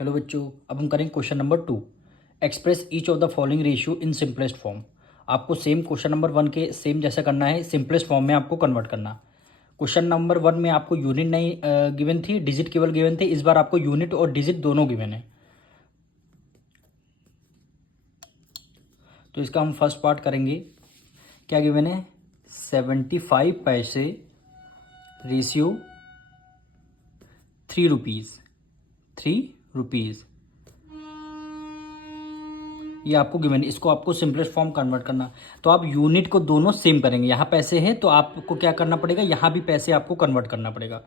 Hello बच्चों, अब हम करेंगे question number 2। Express each of the following ratio in simplest form. आपको सेम क्वेश्चन नंबर 1 के सेम जैसा करना है, सिंपलेस्ट फॉर्म में आपको कन्वर्ट करना। क्वेश्चन नंबर 1 में आपको यूनिट नहीं गिवन थी, डिजिट केवल गिवन थे। इस बार आपको यूनिट और डिजिट दोनों गिवन है। तो इसका हम फर्स्ट पार्ट करेंगे। क्या गिवन है? 75 पैसे रेशियो 3 रुपीज़। 3 रुपीज़ ये आपको गिवन है। इसको आपको सिंपलेस्ट फॉर्म कन्वर्ट करना। तो आप यूनिट को दोनों सेम करेंगे। यहाँ पैसे हैं तो आपको क्या करना पड़ेगा, यहाँ भी पैसे आपको कन्वर्ट करना पड़ेगा।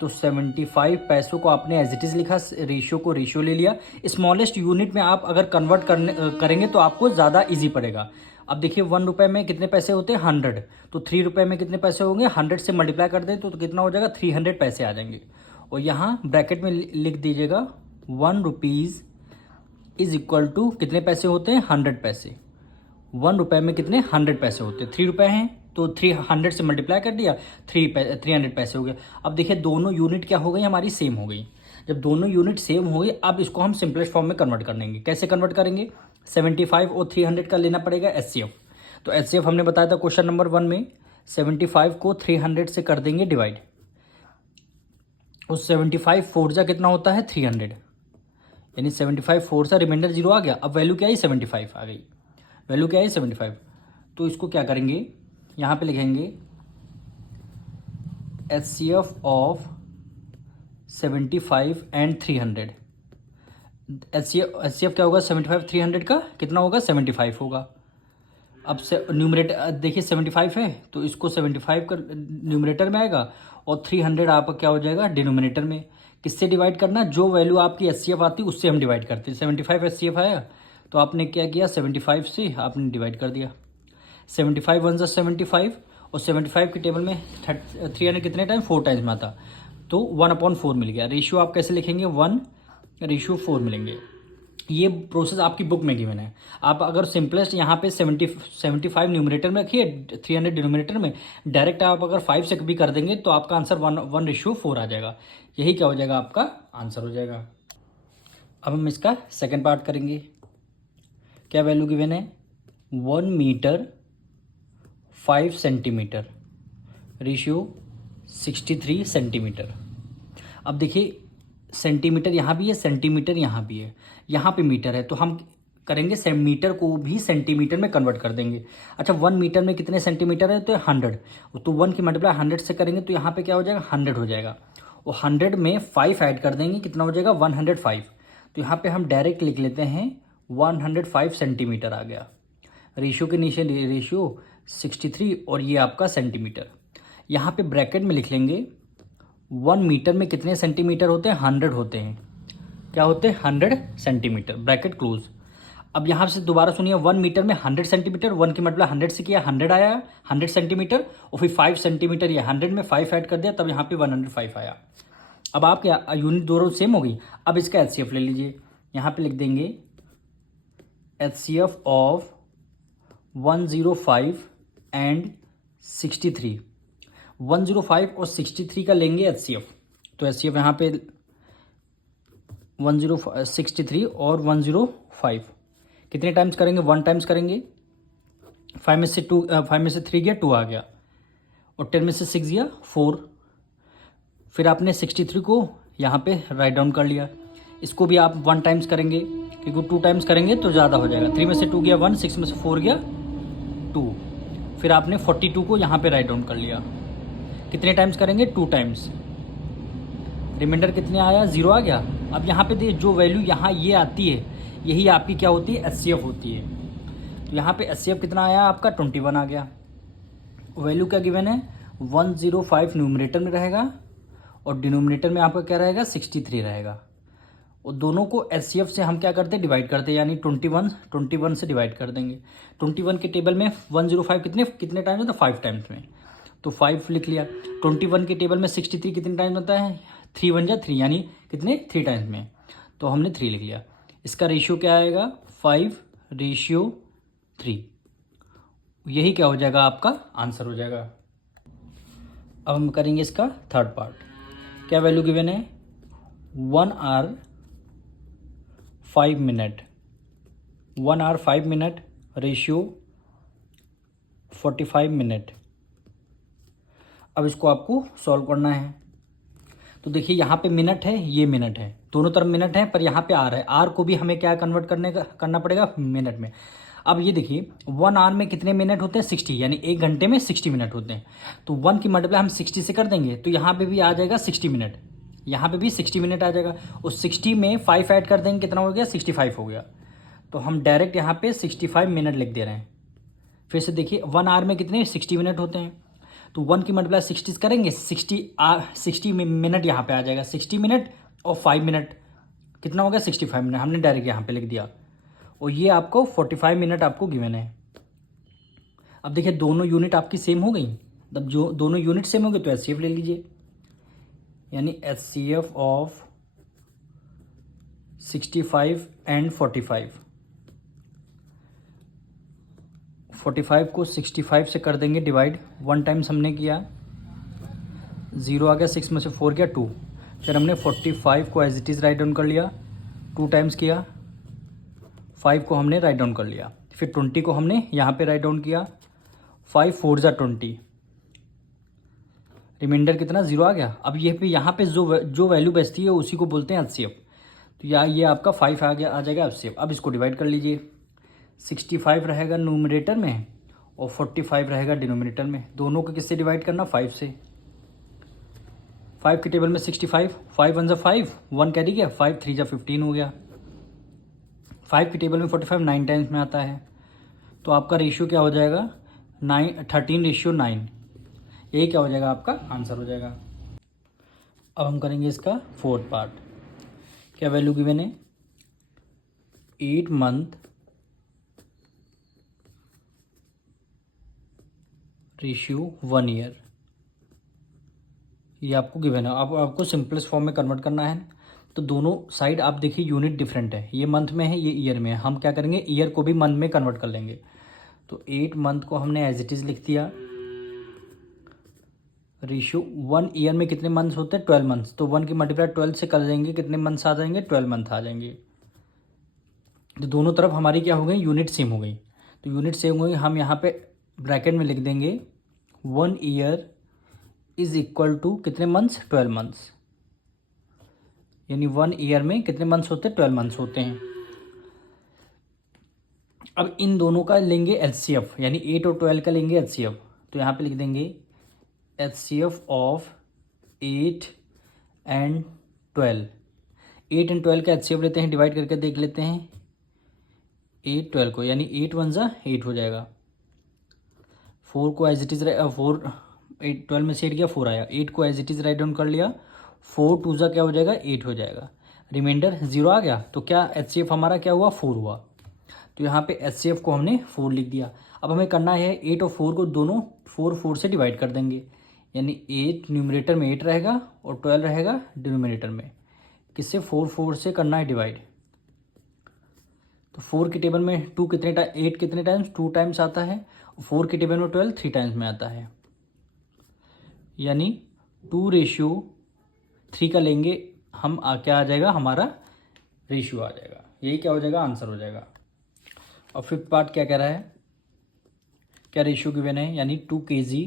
तो 75 पैसों को आपने एज इट इज़ लिखा, रेशियो को रेशियो ले लिया। स्मॉलेस्ट यूनिट में आप अगर कन्वर्ट करेंगे तो आपको ज़्यादा ईजी पड़ेगा। अब देखिए 1 रुपये में कितने पैसे होते हैं? 100। तो 3 रुपये में कितने पैसे होंगे? 100 से मल्टीप्लाई कर दें तो कितना हो जाएगा? 300 पैसे आ जाएंगे। और यहाँ ब्रैकेट में लिख दीजिएगा 1 रुपीज़ इज इक्वल टू कितने पैसे होते हैं? 100 पैसे। 1 रुपये में कितने? 100 पैसे होते हैं। 3 रुपये हैं तो 300 से मल्टीप्लाई कर दिया, 300 पैसे हो गए। अब देखिए दोनों यूनिट क्या हो गई? हमारी सेम हो गई। जब दोनों यूनिट सेम हो गई, अब इसको हम सिंपलेस्ट फॉर्म में कन्वर्ट कर देंगे। कैसे कन्वर्ट करेंगे? 75 और 300 का लेना पड़ेगा एचसीएफ। तो एचसीएफ हमने बताया था क्वेश्चन नंबर 1 में, 75 को 300 से कर देंगे डिवाइड। उस 75 फोर जा कितना होता है? 300, यानी 75 फोर सा रिमाइंडर 0 आ गया। अब वैल्यू क्या आई? 75 आ गई। वैल्यू क्या है? 75। तो इसको क्या करेंगे, यहाँ पे लिखेंगे एचसीएफ ऑफ 75 एंड 300। एचसीएफ क्या होगा? 75 300 का कितना होगा? 75 होगा। अब से न्यूमरेटर देखिए 75 है तो इसको 75 का न्यूमरेटर में आएगा और 300 आपका क्या हो जाएगा? डिनोमिनेटर में। किससे डिवाइड करना? जो वैल्यू आपकी एचसीएफ आती है उससे हम डिवाइड करते हैं। 75 एचसीएफ आया तो आपने क्या किया? 75 से आपने डिवाइड कर दिया। 75 वन ज़ा 75 और 75 के टेबल में 300 कितने टाइम? 4 टाइम्स में आता। तो 1/4 मिल गया। रेशियो आप कैसे लिखेंगे? 1/4 मिलेंगे। ये प्रोसेस आपकी बुक में गिवन है। आप अगर सिंपलेस्ट यहाँ पे 75 न्यूमरेटर में रखिए, 300 डिनोमिनेटर में, डायरेक्ट आप अगर 5 से भी कर देंगे तो आपका आंसर 1:4 आ जाएगा। यही क्या हो जाएगा? आपका आंसर हो जाएगा। अब हम इसका सेकेंड पार्ट करेंगे। क्या वैल्यू गिवन है? 1 मीटर 5 सेंटीमीटर रेशियो 63 सेंटीमीटर। अब देखिए सेंटीमीटर यहाँ भी है, सेंटीमीटर यहाँ भी है, यहाँ पे मीटर है, तो हम करेंगे मीटर को भी सेंटीमीटर में कन्वर्ट कर देंगे। अच्छा 1 मीटर में कितने सेंटीमीटर है? तो 100। तो 1 की मल्टीप्लाई 100 से करेंगे तो यहाँ पे क्या हो जाएगा? 100 हो जाएगा। और 100 में 5 ऐड कर देंगे, कितना हो जाएगा? 105। तो यहाँ पे हम डायरेक्ट लिख लेते हैं 105 सेंटीमीटर आ गया। रेशियो के नीचे रेशियो 63 और ये आपका सेंटीमीटर। यहाँ पे ब्रैकेट में लिख लेंगे 1 मीटर में कितने सेंटीमीटर होते हैं? 100 होते हैं। क्या होते हैं? 100 सेंटीमीटर। Bracket close. अब यहाँ से दोबारा सुनिए, 1 मीटर में 100 सेंटीमीटर, 1 की मतलब 100 से किया, 100 आया, 100 सेंटीमीटर। और फिर 5 सेंटीमीटर, ये 100 में 5 ऐड कर दिया, तब यहाँ पे 105 आया। अब आप क्या, यूनिट दोनों सेम हो गई। अब इसका एचसीएफ ले लीजिए। यहाँ पे लिख देंगे एचसीएफ ऑफ 105 एंड 63। 105 और 63 का लेंगे एचसीएफ। तो एचसीएफ यहाँ पे 63 और 105 कितने टाइम्स करेंगे? 1 टाइम्स करेंगे। 5 में से 3 गया, 2 आ गया। और 10 में से 6 गया, 4। फिर आपने 63 को यहाँ पे राइट डाउन कर लिया। इसको भी आप 1 टाइम्स करेंगे, क्योंकि 2 टाइम्स करेंगे तो ज़्यादा हो जाएगा। 3 में से 2 गया 1, 6 में से 4 गया 2। फिर आपने 42 को यहाँ पे राइट डाउन कर लिया। कितने टाइम्स करेंगे? 2 टाइम्स। रिमाइंडर कितने आया? 0 आ गया। अब यहाँ पे देखिए जो वैल्यू यहाँ ये आती है, यही आपकी क्या होती है? एचसीएफ होती है। तो यहाँ पे एचसीएफ कितना आया आपका? 21 आ गया। वैल्यू क्या गिवन है? 105 न्यूमरेटर में रहेगा और डिनोमिनेटर में आपका क्या रहेगा? 63 रहेगा। और दोनों को एचसीएफ से हम क्या करते हैं? डिवाइड करते हैं, यानी 21 से डिवाइड कर देंगे। 21 के टेबल में 105 कितने टाइम्स होता है? 5 टाइम्स में, तो 5 लिख लिया। 21 के टेबल में 63 कितने टाइम होता है? 3 1 जा 3, यानी कितने? 3 टाइम्स में, तो हमने 3 लिख लिया। इसका रेशियो क्या आएगा? 5:3। यही क्या हो जाएगा? आपका आंसर हो जाएगा। अब हम करेंगे इसका थर्ड पार्ट। क्या वैल्यू गिवन है? 1 hour 5 minute, 1 hour 5 minute ratio 45 minute. अब इसको आपको सॉल्व करना है। तो देखिए यहाँ पे मिनट है, ये मिनट है, दोनों तरफ मिनट है, पर यहाँ पे आर है, आर को भी हमें क्या कन्वर्ट करना पड़ेगा मिनट में। अब ये देखिए 1 आवर में कितने मिनट होते हैं 60, यानी 1 घंटे में 60 मिनट होते हैं। तो 1 की मल्टीप्लाई हम 60 से कर देंगे तो यहाँ पे भी आ जाएगा 60 मिनट, यहाँ पे भी 60 मिनट आ जाएगा। उस 60 में 5 ऐड कर देंगे, कितना हो गया 65 हो गया। तो हम डायरेक्ट यहाँ पे 65 मिनट लिख दे रहे हैं। फिर से देखिए 1 आवर में कितने 60 मिनट होते हैं, तो 1 की मल्टीप्लाई 60 करेंगे, 60 मिनट यहाँ पे आ जाएगा। 60 मिनट और 5 मिनट कितना हो गया 65 मिनट, हमने डायरेक्ट यहाँ पे लिख दिया। और ये आपको 45 मिनट आपको गिवन है। अब देखिए दोनों यूनिट आपकी सेम हो गई, तब जो दोनों यूनिट सेम हो गए तो HCF ले लीजिए, यानी HCF ऑफ 65 एंड 45 को 65 से कर देंगे डिवाइड, 1 टाइम्स हमने किया 0 आ गया, 6 में से 4 गया 2, फिर हमने 45 को as it is write down कर लिया, 2 टाइम्स किया, 5 को हमने राइट डाउन कर लिया, फिर 20 को हमने यहाँ पे राइट डाउन किया, 5 4 जा 20, रिमाइंडर कितना 0 आ गया। अब ये पे यहाँ पे जो वैल्यू बचती है उसी को बोलते हैं HCF। तो ये आपका 5 आ जाएगा HCF। अब इसको डिवाइड कर लीजिए, 65 रहेगा न्यूमरेटर में और 45 रहेगा डिनोमिनेटर में। दोनों को किससे डिवाइड करना 5 से। 5 के टेबल में 65, 5 1 जा 5, 1 कैरी गया, 5 3 जा 15 हो गया। 5 के टेबल में 45 9 टाइम्स में आता है, तो आपका रेशियो क्या हो जाएगा 13:9। यही क्या हो जाएगा आपका आंसर हो जाएगा। अब हम करेंगे इसका 4th पार्ट। क्या वैल्यू गिवन है 8 मंथ रेशियो 1 ईयर, ये आपको गिवन है। अब आपको सिंपलेस्ट फॉर्म में कन्वर्ट करना है। तो दोनों साइड आप देखिए यूनिट डिफरेंट है, ये मंथ में है ये ईयर में है। हम क्या करेंगे ईयर को भी मंथ में कन्वर्ट कर लेंगे। तो 8 मंथ को हमने एज इट इज़ लिख दिया, रेशियो 1 ईयर में कितने मंथ्स होते हैं 12 मंथ्स, तो 1 की मल्टीप्लाई 12 से कर देंगे, कितने मंथ्स आ जाएंगे 12 मंथ आ जाएंगे। तो दोनों तरफ हमारी क्या हो गई यूनिट सेम हो गई। तो यूनिट सेम हो गई, हम यहाँ पे ब्रैकेट में लिख देंगे 1 ईयर इज इक्वल टू कितने मंथ्स 12 मंथ्स, यानी 1 ईयर में कितने मंथ्स होते हैं 12 मंथ्स होते हैं। अब इन दोनों का लेंगे HCF, यानी 8 और 12 का लेंगे HCF। तो यहाँ पे लिख देंगे HCF ऑफ 8 एंड 12। 8 एंड 12 का HCF लेते हैं, डिवाइड करके देख लेते हैं 8 12 को, यानी 8 1 जा 8 हो जाएगा। 4 को एज इट इज़ 4 8 12 में से 8 गया 4 आया, 8 को as it is write down कर लिया, 4 2 जा क्या हो जाएगा 8 हो जाएगा, रिमाइंडर 0 आ गया। तो क्या HCF हमारा क्या हुआ 4 हुआ। तो यहाँ पे HCF को हमने 4 लिख दिया। अब हमें करना है 8 और 4 को दोनों 4 से डिवाइड कर देंगे, यानी 8 न्यूमरेटर में 8 रहेगा और 12 रहेगा डिनोमिनेटर में। किससे 4 से करना है डिवाइड। तो 4 के टेबल में 8 कितने टाइम्स 2 टाइम्स आता है, 4 के टेबल में 12 3 टाइम्स में आता है, यानी 2:3 का लेंगे हम क्या आ जाएगा हमारा रेशियो आ जाएगा। यही क्या हो जाएगा आंसर हो जाएगा। और 5th पार्ट क्या कह रहा है, क्या रेशियो गिवन है, यानी 2 kg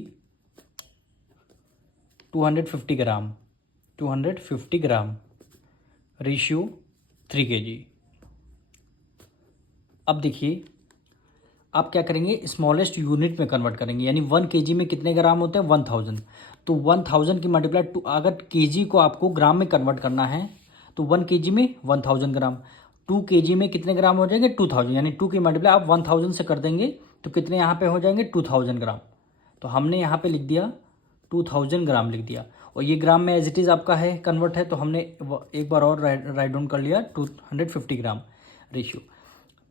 250 ग्राम 250 ग्राम रेशियो 3 kg। अब देखिए आप क्या करेंगे स्मॉलेस्ट यूनिट में कन्वर्ट करेंगे, यानी 1 kg में कितने ग्राम होते हैं 1000। तो 1000 की मल्टीप्लाई टू, अगर kg को आपको ग्राम में कन्वर्ट करना है तो 1 kg में 1000 ग्राम, 2 kg में कितने ग्राम हो जाएंगे 2000, यानी 2 की मल्टीप्लाई आप 1000 से कर देंगे तो कितने यहाँ पे हो जाएंगे 2000 ग्राम। तो हमने यहाँ पे लिख दिया 2000 ग्राम लिख दिया, और ये ग्राम में एज इट इज़ आपका है कन्वर्ट है, तो हमने एक बार और राइट डाउन कर लिया 250 ग्राम रेशियो।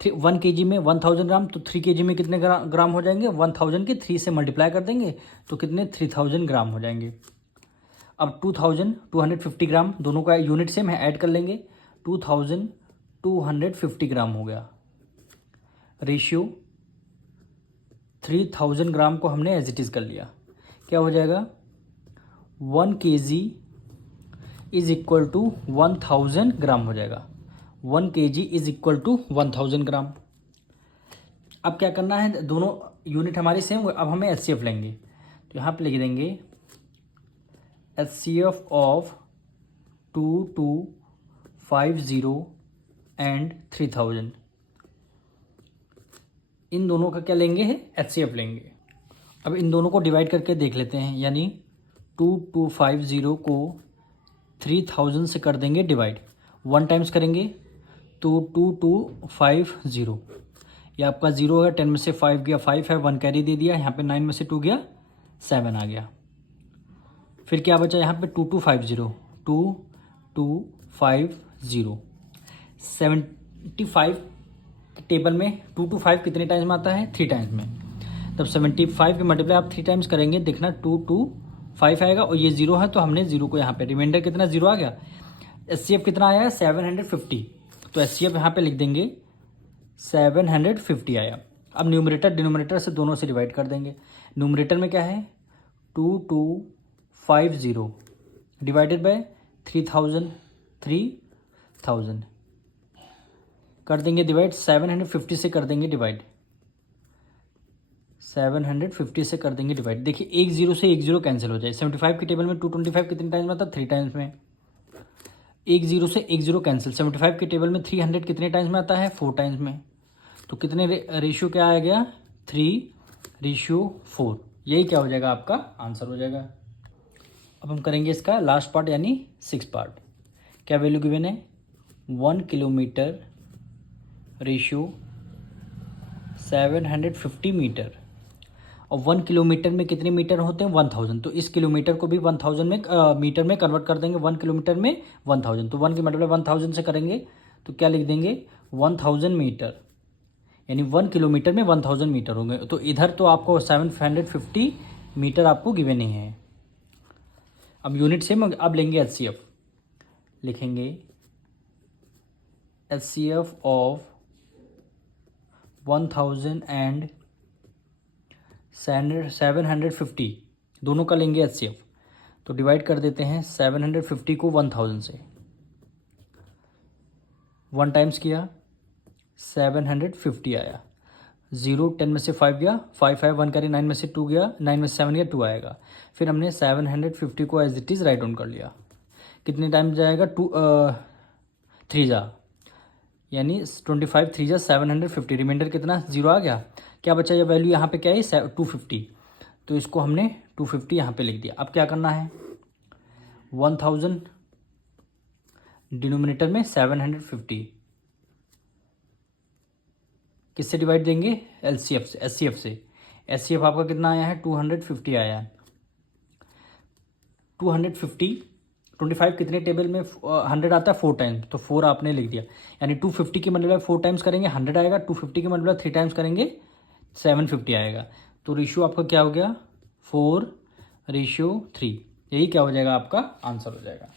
1 kg में 1000 ग्राम, तो 3 kg में कितने ग्राम हो जाएंगे 1000 के 3 से मल्टीप्लाई कर देंगे तो कितने 3000 ग्राम हो जाएंगे। अब 250 ग्राम, दोनों का यूनिट सेम है, ऐड कर लेंगे, 2250 ग्राम हो गया रेशियो। 3000 ग्राम को हमने एज इट इज़ कर लिया, क्या हो जाएगा 1 kg इज इक्वल टू 1000 ग्राम हो जाएगा। 1 kg इज इक्वल टू 1000 ग्राम। अब क्या करना है, दोनों यूनिट हमारी सेम, अब हमें HCF लेंगे। तो यहाँ पे लिख देंगे HCF ऑफ 2250 एंड 3000। इन दोनों का क्या लेंगे है, HCF लेंगे। अब इन दोनों को डिवाइड करके देख लेते हैं, यानी 2250 को 3000 से कर देंगे डिवाइड, 1 टाइम्स करेंगे तो 2250, ये आपका 0 होगा, 10 में से 5 गया 5 है, 1 कैरी दे दिया, यहाँ पे 9 में से 2 गया 7 आ गया। फिर क्या बचा यहाँ पे 2250 75 टेबल में 225 कितने टाइम्स में आता है, 3 टाइम्स में। तब 75 के मल्टीप्लाई आप 3 टाइम्स करेंगे, देखना 225 आएगा, और ये 0 है तो हमने 0 को यहाँ पे, रिमाइंडर कितना 0 आ गया। HCF कितना आया है 750, तो HCF यहाँ पे लिख देंगे 750 आया। अब न्यूमरेटर डिनोमिनेटर से दोनों से डिवाइड कर देंगे। न्यूमरेटर में क्या है 2250 डिवाइडेड बाय 3000 कर देंगे डिवाइड, 750 से कर देंगे डिवाइड, 750 से कर देंगे डिवाइड। देखिए एक 0 से एक 0 कैंसिल हो जाए। 75 की टेबल में 225 कितने टाइम्स में आता है, 3 टाइम्स में। एक 0 से एक 0 कैंसिल। 75 की टेबल में 300 कितने टाइम्स में आता है, 4 टाइम्स में। तो कितने रेशियो क्या आ गया, 3:4। यही क्या हो जाएगा, आपका आंसर हो जाएगा। अब हम करेंगे इसका लास्ट पार्ट यानी 6 पार्ट। क्या वैल्यू गिवन है, 1 किलोमीटर रेशियो 750 मीटर, और 1 किलोमीटर में कितने मीटर होते हैं, 1000। तो इस किलोमीटर को भी 1000 में मीटर में कन्वर्ट कर देंगे, 1 किलोमीटर में 1000। तो 1 की मतलब 1000 से करेंगे तो क्या लिख देंगे 1000 मीटर, यानी 1 किलोमीटर में 1000 मीटर होंगे। तो इधर तो आपको 750 मीटर आपको गिवन ही है। अब यूनिट से अब लेंगे HCF, लिखेंगे HCF ऑफ 1000 एंड 750, दोनों का लेंगे HCF। तो डिवाइड कर देते हैं 750 को 1000 से, 1 टाइम्स किया 750 आया। 0 10 में से 5 गया 5 है, 1 करी 9 में से 2 गया, 9 में से 7 गया 2 आएगा। फिर हमने 750 को as it is write down कर लिया। कितने टाइम जाएगा 3 जा, यानी 25 3 जा 750, रिमाइंडर कितना 0 आ गया। क्या बचा, ये वैल्यू यहाँ पे क्या है 250, तो इसको हमने 250 यहाँ पे लिख दिया। अब क्या करना है 1000 डिनोमिनेटर में 750 किससे डिवाइड देंगे, HCF से। HCF आपका कितना आया है 250 आया है। 250 25 कितने टेबल में 100 आता है 4 टाइम्स, तो 4 आपने लिख दिया, यानी 250 की मतलब 4 टाइम्स करेंगे 100 आएगा, 250 की मतलब 3 टाइम्स करेंगे 750 आएगा। तो रेशियो आपका क्या हो गया 4:3। यही क्या हो जाएगा, आपका आंसर हो जाएगा।